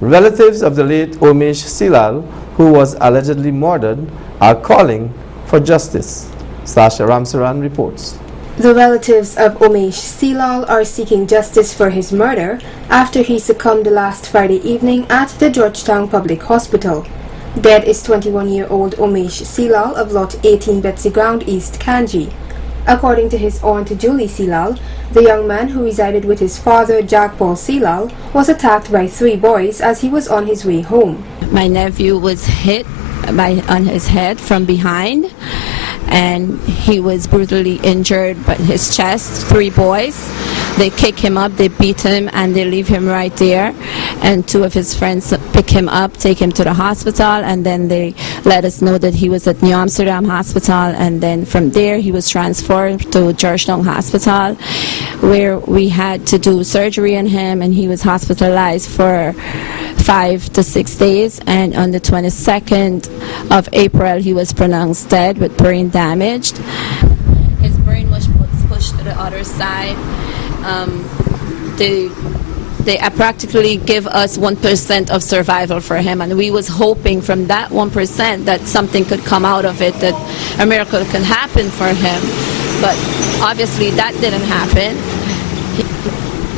Relatives of the late Omesh Seelall, who was allegedly murdered, are calling for justice. Sasha Ramsaran reports. The relatives of Omesh Seelall are seeking justice for his murder after he succumbed last Friday evening at the Georgetown Public Hospital. Dead is 21-year-old Omesh Seelall of Lot 18 Betsy Ground, East Canje. According to his aunt Julie Seelall, the young man who resided with his father Jack Paul Seelall was attacked by 3 boys as he was on his way home. My nephew was hit on his head from behind, and he was brutally injured by his chest. 3 boys, they kick him up, they beat him, and they leave him right there. And 2 of his friends pick him up, take him to the hospital, and then they let us know that he was at New Amsterdam Hospital, and then from there he was transferred to Georgetown Hospital, where we had to do surgery on him, and he was hospitalized for 5 to 6 days, and on the 22nd of April he was pronounced dead with brain damage. His brain was pushed to the other side. They practically give us 1% of survival for him, and we was hoping from that 1% that something could come out of it, that a miracle can happen for him, but obviously that didn't happen.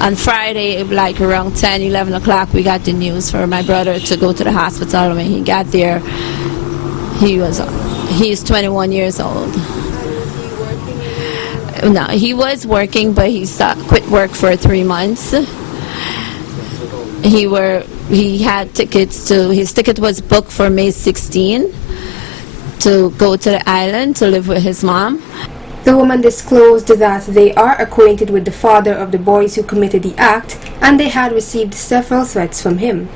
On Friday, like around 10, 11 o'clock, we got the news for my brother to go to the hospital. When he got there, he's 21 years old. No, he was working, but he quit work for 3 months. He had tickets his ticket was booked for May 16 to go to the island to live with his mom. The woman disclosed that they are acquainted with the father of the boys who committed the act, and they had received several threats from him.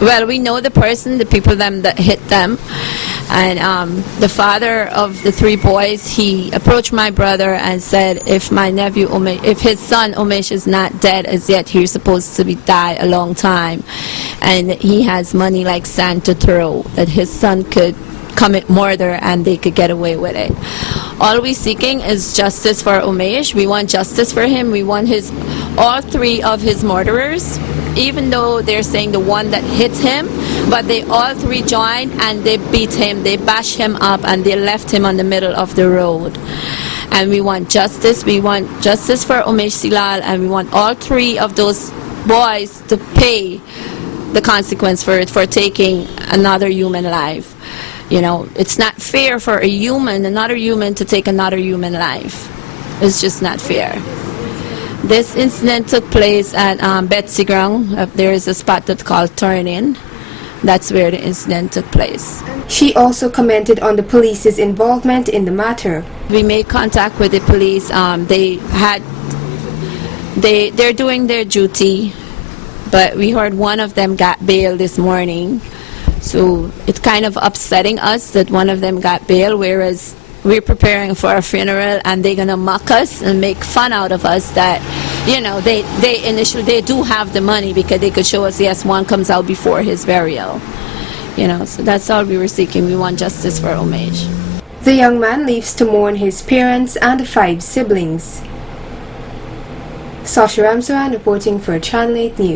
Well, we know the person, the people that hit them, and the father of the 3 boys, he approached my brother and said if my nephew, if his son Omesh is not dead as yet, he's supposed to die a long time, and he has money like sand to throw, that his son could commit murder and they could get away with it. All we're seeking is justice for Omesh. We want justice for him. We want all 3 of his murderers, even though they're saying the one that hit him, but they all 3 joined and they beat him, they bashed him up, and they left him on the middle of the road. And we want justice. We want justice for Omesh Seelall, and we want all 3 of those boys to pay the consequence for it, for taking another human life. You know, it's not fair for another human to take another human life. It's just not fair. This incident took place at Betsy Ground. There is a spot that's called Turn-In. That's where the incident took place. She also commented on the police's involvement in the matter. We made contact with the police. They're doing their duty, but we heard one of them got bail this morning. So it's kind of upsetting us that one of them got bail, whereas we're preparing for a funeral and they're gonna mock us and make fun out of us that, you know, they do have the money because they could show us, yes, one comes out before his burial. You know, so that's all we were seeking. We want justice for Omesh. The young man leaves to mourn his parents and 5 siblings. Sasha Ramsaran reporting for Channel 8 News.